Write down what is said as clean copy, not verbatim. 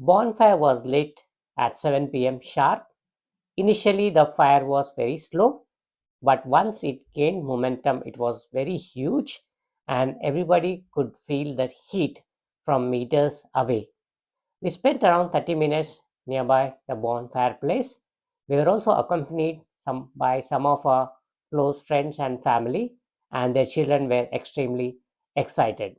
Bonfire was lit at 7 p.m. sharp. Initially, the fire was very slow, but once it gained momentum, it was very huge, and everybody could feel the heat from meters away. We spent around 30 minutes nearby the bonfire place. We were also accompanied by some of our close friends and family, and their children were extremely excited.